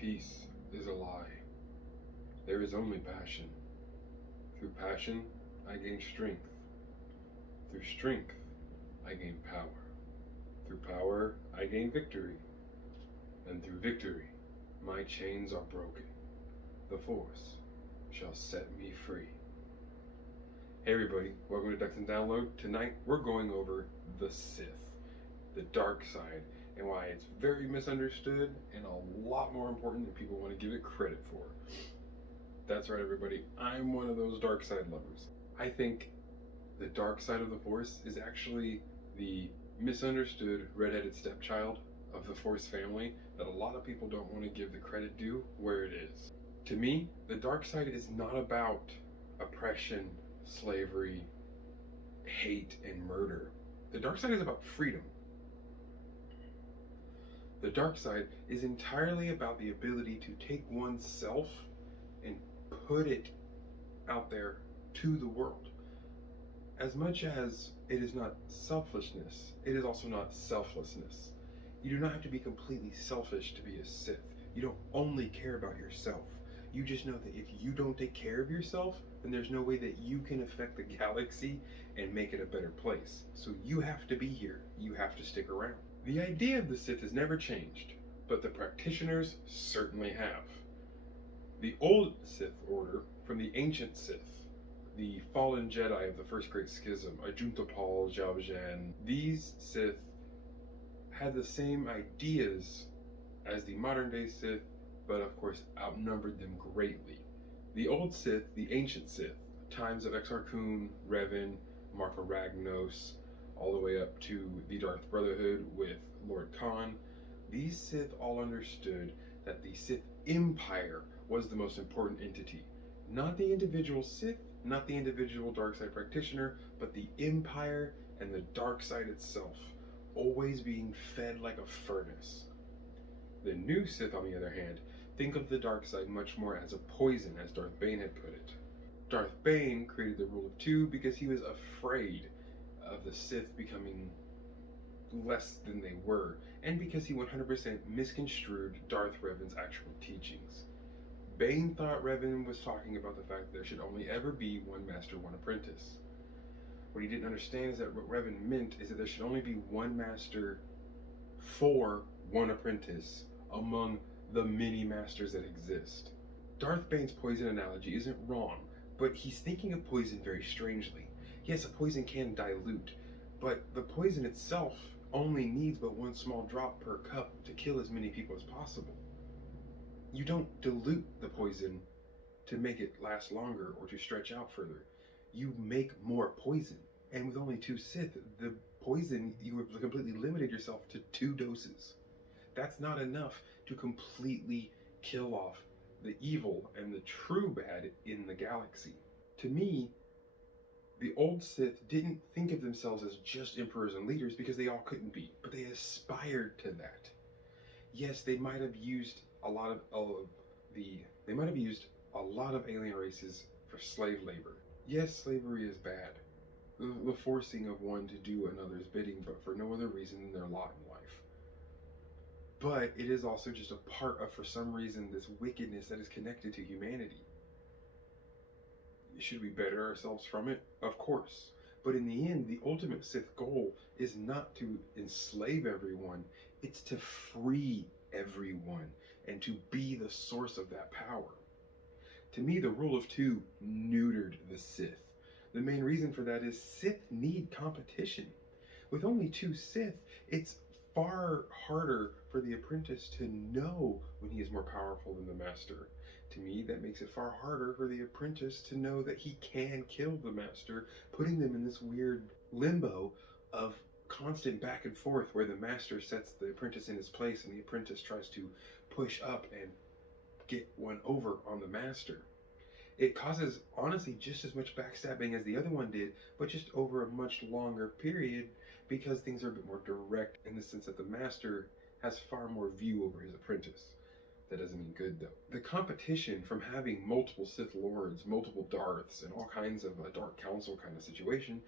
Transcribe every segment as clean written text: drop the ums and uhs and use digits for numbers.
Peace is a lie. There is only passion. Through passion, I gain strength. Through strength, I gain power. Through power, I gain victory. And through victory, my chains are broken. The Force shall set me free. Hey everybody, welcome to Dexon Download. Tonight we're going over the Sith, the dark side, and why it's very misunderstood and a lot more important than people want to give it credit for. That's right everybody, I'm one of those dark side lovers. I think the dark side of the Force is actually the misunderstood redheaded stepchild of the Force family that a lot of people don't want to give the credit due where it is. To me, the dark side is not about oppression, slavery, hate, and murder. The dark side is about freedom. The dark side is entirely about the ability to take oneself and put it out there to the world. As much as it is not selfishness, it is also not selflessness. You do not have to be completely selfish to be a Sith. You don't only care about yourself. You just know that if you don't take care of yourself, then there's no way that you can affect the galaxy and make it a better place. So you have to be here. You have to stick around. The idea of the Sith has never changed, but the practitioners certainly have. The old Sith Order from the ancient Sith, the fallen Jedi of the First Great Schism, Ajunta Pall, Zhao Zhan, these Sith had the same ideas as the modern day Sith, but of course outnumbered them greatly. The old Sith, the ancient Sith, times of Exar Kun, Revan, Marfa Ragnos, all the way up to the Darth Brotherhood with Lord Khan, these Sith all understood that the Sith Empire was the most important entity. Not the individual Sith, not the individual dark side practitioner, but the Empire and the dark side itself, always being fed like a furnace. The new Sith, on the other hand, think of the dark side much more as a poison, as Darth Bane had put it. Darth Bane created the Rule of Two because he was afraid of the Sith becoming less than they were, and because he 100% misconstrued Darth Revan's actual teachings. Bane thought Revan was talking about the fact that there should only ever be one master, one apprentice. What he didn't understand is that what Revan meant is that there should only be one master for one apprentice among the many masters that exist. Darth Bane's poison analogy isn't wrong, but he's thinking of poison very strangely. Yes, a poison can dilute, but the poison itself only needs but one small drop per cup to kill as many people as possible. You don't dilute the poison to make it last longer or to stretch out further. You make more poison. And with only two Sith, the poison, you have completely limited yourself to 2 doses. That's not enough to completely kill off the evil and the true bad in the galaxy. To me, the old Sith didn't think of themselves as just emperors and leaders because they all couldn't be, but they aspired to that. Yes, they might have used a lot of alien races for slave labor. Yes, slavery is bad. The forcing of one to do another's bidding, but for no other reason than their lot in life. But it is also just a part of, for some reason, this wickedness that is connected to humanity. Should we better ourselves from it? Of course. But in the end, the ultimate Sith goal is not to enslave everyone, it's to free everyone and to be the source of that power. To me, the Rule of Two neutered the Sith. The main reason for that is Sith need competition. With only 2 Sith, it's far harder for the apprentice to know when he is more powerful than the master. To me, that makes it far harder for the apprentice to know that he can kill the master, putting them in this weird limbo of constant back and forth where the master sets the apprentice in his place and the apprentice tries to push up and get one over on the master. It causes, honestly, just as much backstabbing as the other one did, but just over a much longer period because things are a bit more direct in the sense that the master has far more view over his apprentice. That doesn't mean good, though. The competition from having multiple Sith Lords, multiple Darths, and all kinds of a Dark Council kind of situation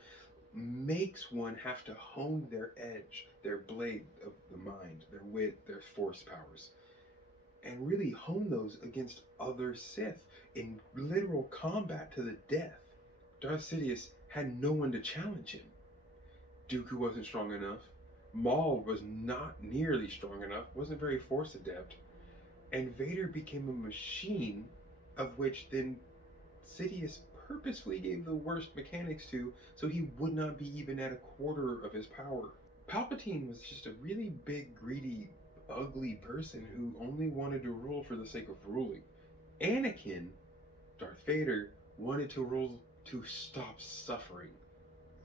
makes one have to hone their edge, their blade of the mind, their wit, their force powers. and really hone those against other Sith in literal combat to the death. Darth Sidious had no one to challenge him. Dooku wasn't strong enough. Maul was not nearly strong enough, wasn't very force adept. And Vader became a machine of which then Sidious purposefully gave the worst mechanics to, so he would not be even at a quarter of his power. Palpatine was just a really big, greedy, ugly person who only wanted to rule for the sake of ruling. Anakin, Darth Vader, wanted to rule to stop suffering.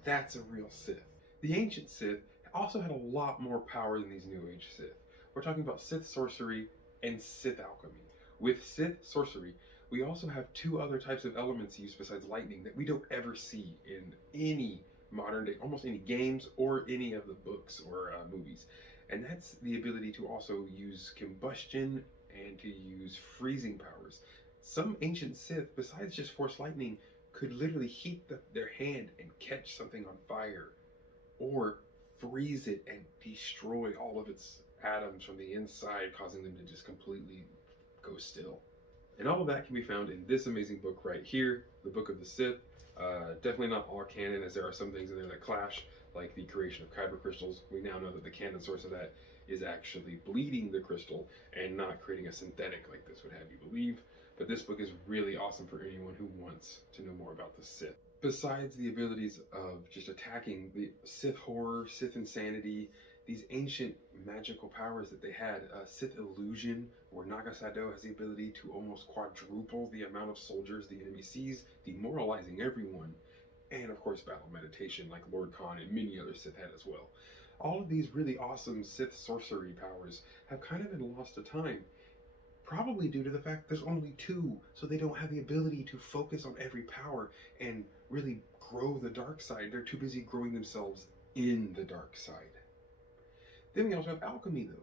That's a real Sith. The ancient Sith also had a lot more power than these New Age Sith. We're talking about Sith sorcery and Sith alchemy. With Sith sorcery, we also have two other types of elements used besides lightning that we don't ever see in any modern day, almost any games or any of the books or movies. And that's the ability to also use combustion and to use freezing powers. Some ancient Sith, besides just force lightning, could literally heat their hand and catch something on fire, or freeze it and destroy all of its atoms from the inside, causing them to just completely go still. And all of that can be found in this amazing book right here, the Book of the Sith. Definitely not all canon, as there are some things in there that clash, like the creation of kyber crystals. We now know that the canon source of that is actually bleeding the crystal and not creating a synthetic like this would have you believe. But this book is really awesome for anyone who wants to know more about the Sith. Besides the abilities of just attacking the Sith horror, Sith insanity, these ancient magical powers that they had, Sith illusion, where Naga Sadow has the ability to almost quadruple the amount of soldiers the enemy sees, demoralizing everyone, and of course battle meditation like Lord Khan and many other Sith had as well. All of these really awesome Sith sorcery powers have kind of been lost to time, probably due to the fact there's only two, so they don't have the ability to focus on every power and really grow the dark side. They're too busy growing themselves in the dark side. Then we also have alchemy, though.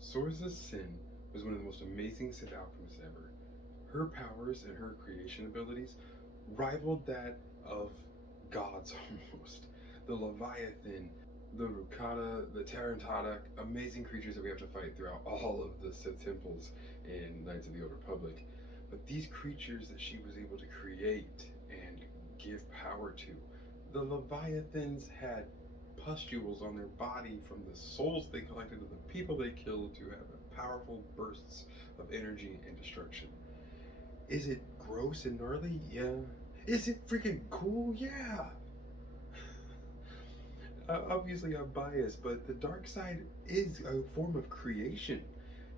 Sorza Sin was one of the most amazing Sith alchemists ever. Her powers and her creation abilities rivaled that of gods almost. The Leviathan, the Rukata, the Tarantata, amazing creatures that we have to fight throughout all of the Sith temples in Knights of the Old Republic. But these creatures that she was able to create and give power to, the Leviathans had pustules on their body from the souls they collected of the people they killed to have powerful bursts of energy and destruction. Is it gross and gnarly? Yeah. Is it freaking cool? Yeah. Obviously I'm biased, but the dark side is a form of creation.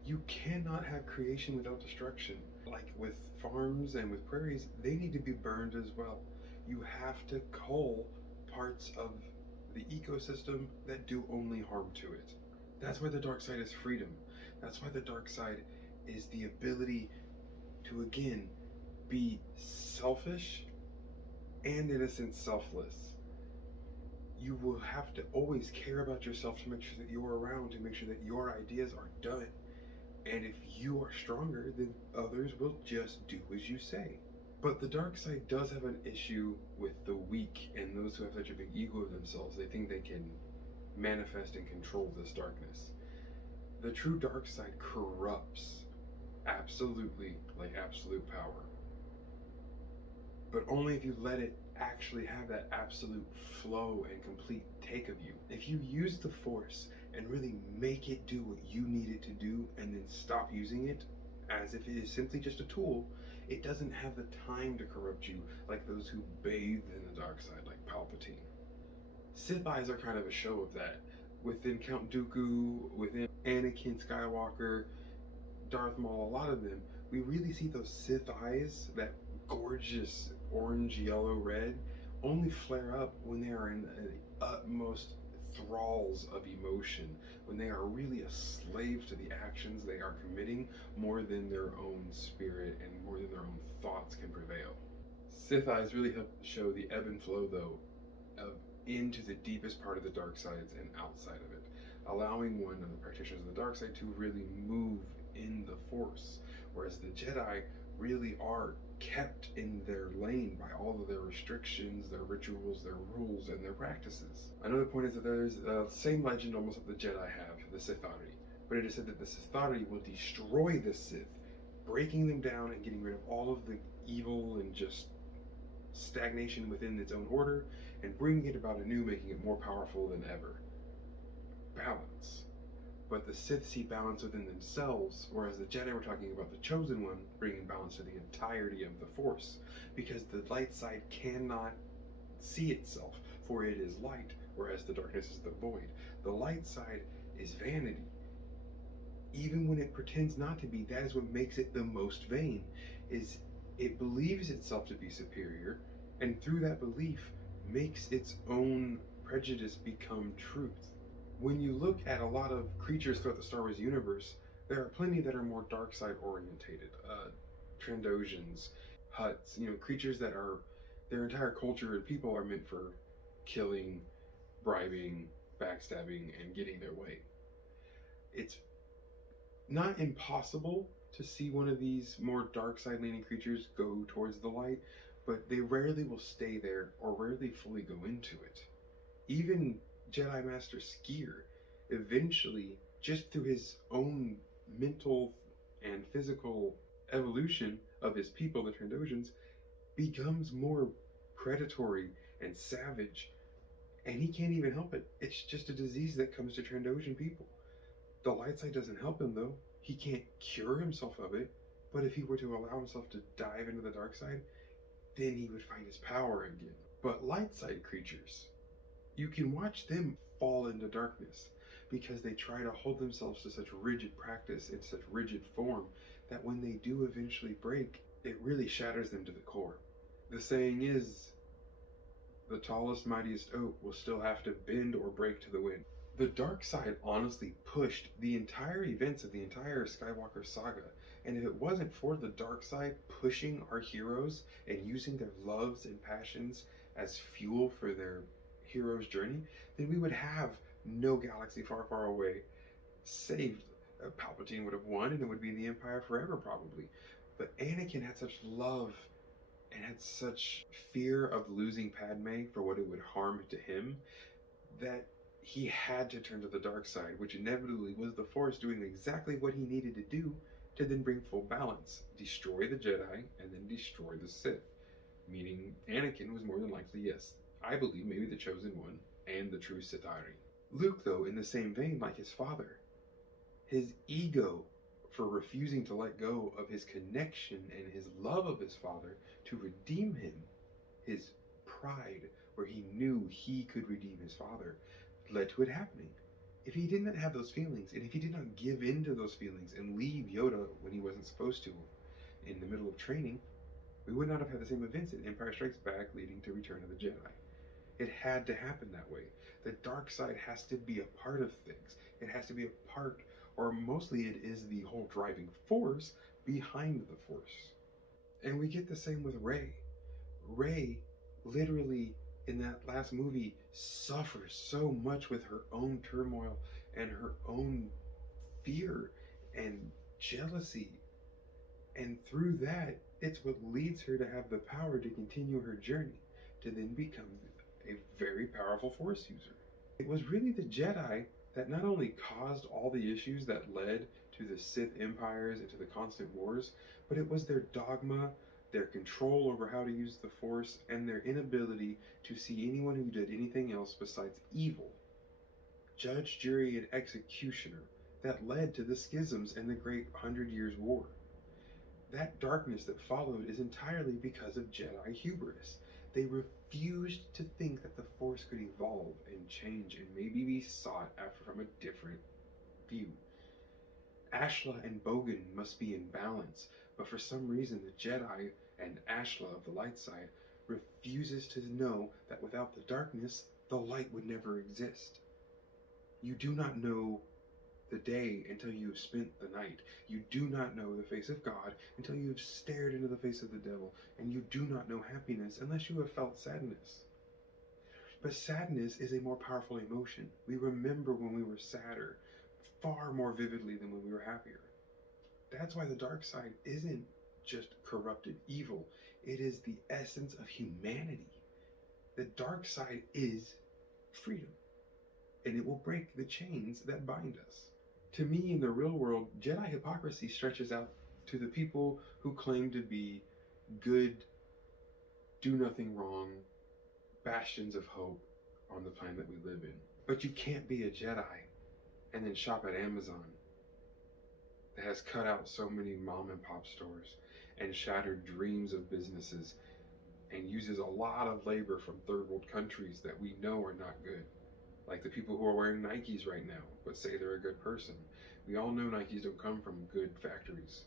You cannot have creation without destruction. Like with farms and with prairies, they need to be burned as well. You have to cull parts of the ecosystem that do only harm to it. That's why the dark side is freedom. That's why the dark side is the ability to, again, be selfish and, in a sense, selfless. You will have to always care about yourself to make sure that you're around, to make sure that your ideas are done. And if you are stronger, then others will just do as you say. But the dark side does have an issue with the weak and those who have such a big ego of themselves. They think they can manifest and control this darkness. The true dark side corrupts absolutely, like absolute power. But only if you let it actually have that absolute flow and complete take of you. If you use the Force and really make it do what you need it to do and then stop using it as if it is simply just a tool, it doesn't have the time to corrupt you like those who bathe in the dark side, like Palpatine. Sith eyes are kind of a show of that. Within Count Dooku, within Anakin Skywalker, Darth Maul, a lot of them, we really see those Sith eyes, that gorgeous orange, yellow, red, only flare up when they are in the utmost thralls of emotion, when they are really a slave to the actions they are committing more than their own spirit and more than their own thoughts can prevail. Sith eyes really help show the ebb and flow, though, of into the deepest part of the dark sides and outside of it, allowing one of the practitioners of the dark side to really move in the Force, whereas the Jedi really are kept in their lane by all of their restrictions, their rituals, their rules, and their practices. Another point is that there's the same legend almost that the Jedi have, the Sithari. but it is said that the Sith Authority will destroy the Sith, breaking them down and getting rid of all of the evil and just stagnation within its own order, and bringing it about anew, making it more powerful than ever. Balance. But the Sith see balance within themselves, whereas the Jedi were talking about the Chosen One bringing balance to the entirety of the Force, because the light side cannot see itself, for it is light, whereas the darkness is the void. The light side is vanity. Even when it pretends not to be, that is what makes it the most vain, is it believes itself to be superior, and through that belief makes its own prejudice become truth. When you look at a lot of creatures throughout the Star Wars universe, there are plenty that are more dark side orientated. Trandoshans, Hutts, creatures that are, their entire culture and people are meant for killing, bribing, backstabbing, and getting their way. It's not impossible to see one of these more dark side leaning creatures go towards the light, but they rarely will stay there or rarely fully go into it. Even Jedi Master Skier, eventually, just through his own mental and physical evolution of his people, the Trandoshans, becomes more predatory and savage, and he can't even help it. It's just a disease that comes to Trandoshan people. The light side doesn't help him, though. He can't cure himself of it, but if he were to allow himself to dive into the dark side, then he would find his power again. But light side creatures, you can watch them fall into darkness because they try to hold themselves to such rigid practice in such rigid form that when they do eventually break, it really shatters them to the core. The saying is, the tallest, mightiest oak will still have to bend or break to the wind. The dark side honestly pushed the entire events of the entire Skywalker saga, and if it wasn't for the dark side pushing our heroes and using their loves and passions as fuel for their hero's journey, then we would have no galaxy far, far away saved. Palpatine would have won, and it would be the Empire forever, probably. But Anakin had such love and had such fear of losing Padme for what it would harm to him that he had to turn to the dark side, which inevitably was the Force doing exactly what he needed to do to then bring full balance, destroy the Jedi, and then destroy the Sith. Meaning Anakin was more than likely, yes, I believe, maybe the Chosen One and the true Sith Ari. Luke, though, in the same vein, like his father, his ego for refusing to let go of his connection and his love of his father to redeem him, his pride where he knew he could redeem his father, led to it happening. If he didn't have those feelings, and if he did not give in to those feelings and leave Yoda when he wasn't supposed to in the middle of training, we would not have had the same events in Empire Strikes Back leading to Return of the Jedi. It had to happen that way. The dark side has to be a part of things. It has to be a part, or mostly it is the whole driving force behind the Force. And we get the same with Rey. Rey, literally, in that last movie, suffers so much with her own turmoil and her own fear and jealousy. And through that, it's what leads her to have the power to continue her journey, to then become a very powerful Force user. It was really the Jedi that not only caused all the issues that led to the Sith empires and to the constant wars, but it was their dogma, their control over how to use the Force, and their inability to see anyone who did anything else besides evil. Judge, jury, and executioner that led to the schisms and the Great 100 Years' War. That darkness that followed is entirely because of Jedi hubris. They refused to think that the Force could evolve and change and maybe be sought after from a different view. Ashla and Bogan must be in balance, but for some reason the Jedi and Ashla of the light side refuses to know that without the darkness, the light would never exist. You do not know the day until you have spent the night. You do not know the face of God until you have stared into the face of the devil, and you do not know happiness unless you have felt sadness. But sadness is a more powerful emotion. We remember when we were sadder far more vividly than when we were happier. That's why the dark side isn't just corrupted evil. It is the essence of humanity. The dark side is freedom, and it will break the chains that bind us. To me, in the real world, Jedi hypocrisy stretches out to the people who claim to be good, do nothing wrong, bastions of hope on the planet that we live in. But you can't be a Jedi and then shop at Amazon that has cut out so many mom and pop stores and shattered dreams of businesses and uses a lot of labor from third world countries that we know are not good. Like the people who are wearing Nikes right now, but say they're a good person. We all know Nikes don't come from good factories.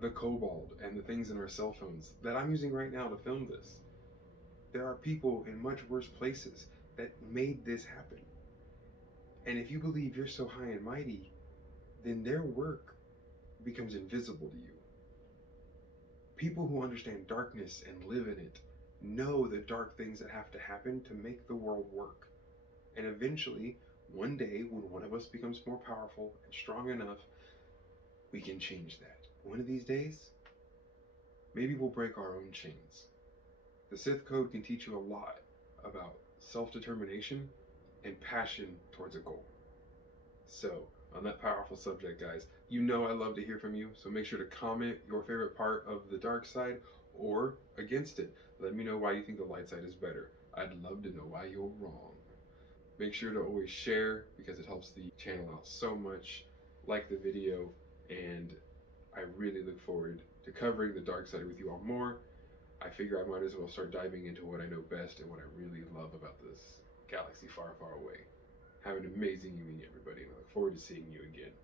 The cobalt and the things in our cell phones that I'm using right now to film this. There are people in much worse places that made this happen. And if you believe you're so high and mighty, then their work becomes invisible to you. People who understand darkness and live in it know the dark things that have to happen to make the world work. And eventually, one day, when one of us becomes more powerful and strong enough, we can change that. One of these days, maybe we'll break our own chains. The Sith Code can teach you a lot about self-determination and passion towards a goal. So, on that powerful subject, guys, you know I love to hear from you, so make sure to comment your favorite part of the dark side or against it. Let me know why you think the light side is better. I'd love to know why you're wrong. Make sure to always share because it helps the channel out so much. Like the video, and I really look forward to covering the dark side with you all more. I figure I might as well start diving into what I know best and what I really love about this galaxy far, far away. Have an amazing evening, everybody, and I look forward to seeing you again.